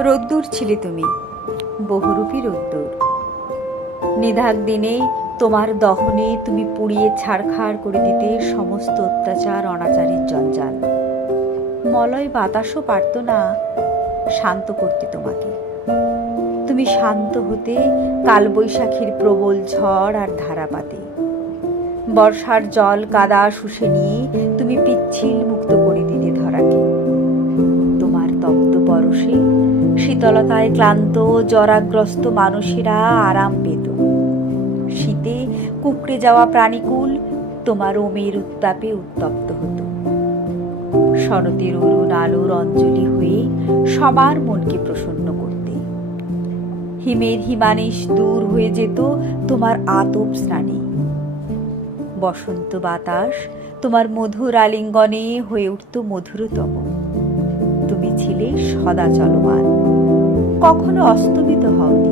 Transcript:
রোদ্দুর ছিলে তুমি, বহুরূপী রোদ্দুর। নিধাক দিনে তোমার দহনে তুমি পুড়িয়ে ছাড়খাড় করে দিতে সমস্ত অত্যাচার, অনাচারের জঞ্জাল। মলয় বাতাসও পারত না শান্ত করতে তোমাকে। তুমি শান্ত হতে কালবৈশাখীর প্রবল ঝড় আর ধারাপাতে বর্ষার জল কাদা শুষে নিয়ে তুমি পিচ্ছিল মুক্ত করে দিতে ধরাকে। তোমার তপ্ত পরশে শীতলতায় ক্লান্ত, জরাগ্রস্ত মানুষেরা আরাম পেত। শীতে কুকড়ে যাওয়া প্রাণীকুল তোমার ওমের উত্তাপে উত্তপ্ত হতো। শরতের অরুণ আলোর অঞ্জলি হয়ে সবার মনকে প্রসন্ন করতে। হিমের হিমানিশ দূর হয়ে যেত তোমার আতপ স্নানে। বসন্ত বাতাস তোমার মধুর আলিঙ্গনে হয়ে উঠত মধুরতম। তুমি ছিলে সদা চলমান। কখনো অস্তমিত হও